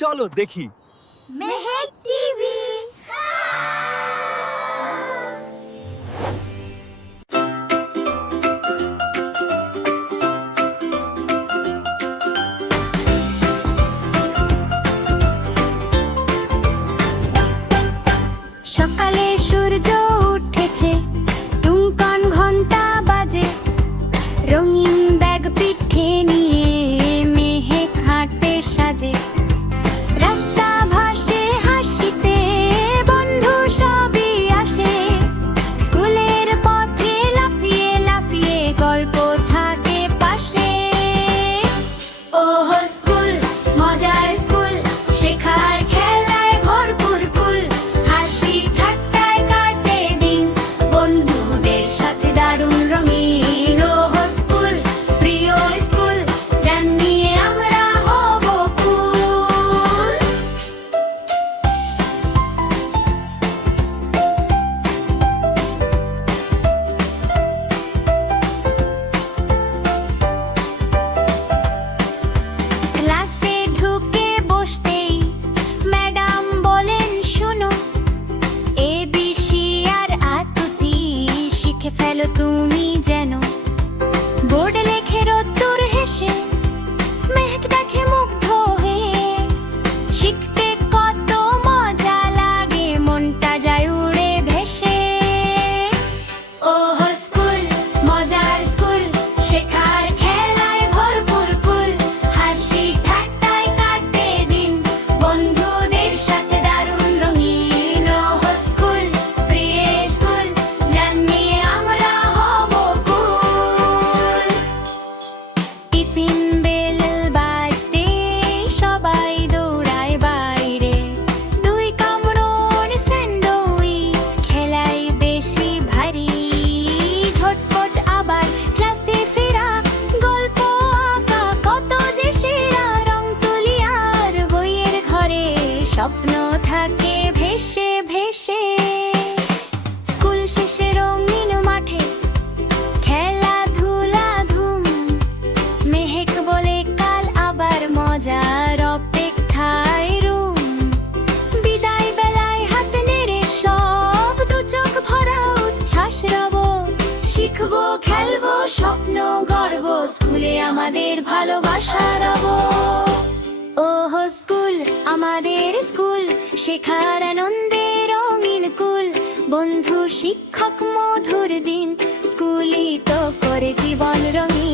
চলো দেখি। মেহেক টিভি। সকালে সূর্য উঠেছে, টুংটন ঘন্টা বাজে, রঙিন ব্যাগ পিঠে নিয়ে মেহেক হাঁটে সাজে। রাস্তা ভাসে হাসিতে, বন্ধু সবই আসে, স্কুলের পথে লাফিয়ে লাফিয়ে গল্প থাকে পাশে। ওহ স্কুল, মজার স্কুল, শেখার খেলায় ভরপুর কুল, হাসি ঠাট্টায় কাটে দিন, বন্ধুদের সাথে দারুণ রঙিন। ওহ স্কুল, প্রিয় স্কুল, জানিয়ে আমরা হব কুল। ক্লাসে ঢুকে বসতেই ম্যাডাম বলেন শোনো, ABC আর আতুতি শিখে ফেলো তুমি যেন। বোর্ডে লেখে রোদ্দুর হেসে, মেহেক দেখে মুগ্ধ হয়ে, শিখতে কত মজা লাগে, মনটা যায় উড়ে ভেসে। ওহ স্কুল, মজার স্কুল, শেখার খেলায় ভরপুর কুল, হাসি ঠাট্টায় কাটে দিন, বন্ধুদের সাথে দারুণ রঙিন। ওহ স্কুল, প্রিয় স্কুল, জানিয়ে আমরা হব কুল। টিফিন বেল বাজতে সবাই দৌড়ায় বাইরে, দুই কামড়োর স্যান্ডউইচ খেলাই বেশি ভারী। ঝটপট আবার ক্লাসে ফেরা, গল্প আঁকা কত যে সেরা, রং তুলি আর বইয়ের ঘরে স্বপ্ন থাকে ভেসে ভেসে। স্কুল শেষে রঙিন মাঠে খেলাধুলা ধুম, মেহেক বলে কাল আবার মজার অপেক্ষায় রুম। বিদায় বেলায় হাত নেড়ে সব, দু চোখ ভরা উচ্ছ্বাস রব, শিখবো খেলবো স্বপ্ন গর্ব, স্কুলে আমাদের ভালোবাসা রব। ওহ স্কুল, আমাদের স্কুল, শেখার আনন্দে রঙিন কুল, বন্ধু শিক্ষক মধুর দিন, স্কুলই তো করে জীবন রঙিন।